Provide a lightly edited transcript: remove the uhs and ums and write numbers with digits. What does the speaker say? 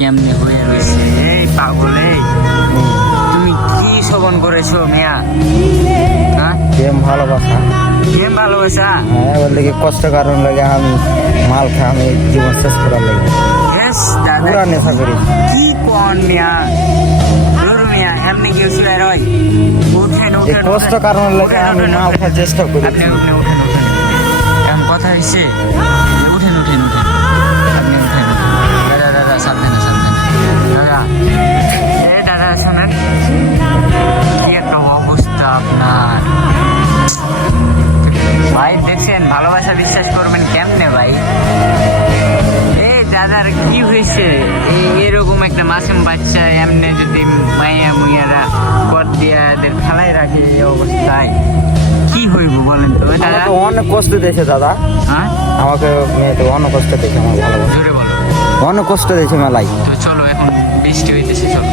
কেমনে হয়ে রয়েছে এই পাগল এই তুমি কি শোভন করেছো মিয়া? হ্যাঁ প্রেম ভালোবাসা গেম ভালোবাসা? হ্যাঁ বললে কি কষ্ট কারণ লাগে আমি মাল খা আমি জীবন শেষ করার লাগে ইয়েস দাদা পুরা নেশা করি কি কোন মিয়া ধরু মিয়া এমনি কি শুয়ে রয় উঠেন এই উঠেন কষ্ট কারণ লাগে আমি মাল খাওয়ার চেষ্টা করি আপনি উঠেন উঠেন উঠেন কারণ কথা হয়েছে উঠেন উঠেন উঠেন আপনি উঠেন দাদা দাদা সাবধানে সাবধানে দাদা এই দাদা শোনেন কি একটা অবস্থা আপনার ভাই দেখছেন ভালোবাসা বিশ্বাস করবেন কেমনে ভাই? এই দাদার কি হয়েছে এরকম একটা মাসুম বাচ্চা এমনি যদি মাইয়া মুইয়ারা পথ দিয়া এদের ফেলাই রাখে এই অবস্থায় কি হইব বলেন তো দাদা? আমাকে অনেক কষ্ট দিয়েছে দাদা, হ্যাঁ আমাকে মেয়েতে অনেক কষ্ট দিয়েছে আমার ভালোবাসা, জোরে বলো। অনেক কষ্ট দিয়েছে মেলাই। তো চলো এখন বৃষ্টি হইতেছে চলো।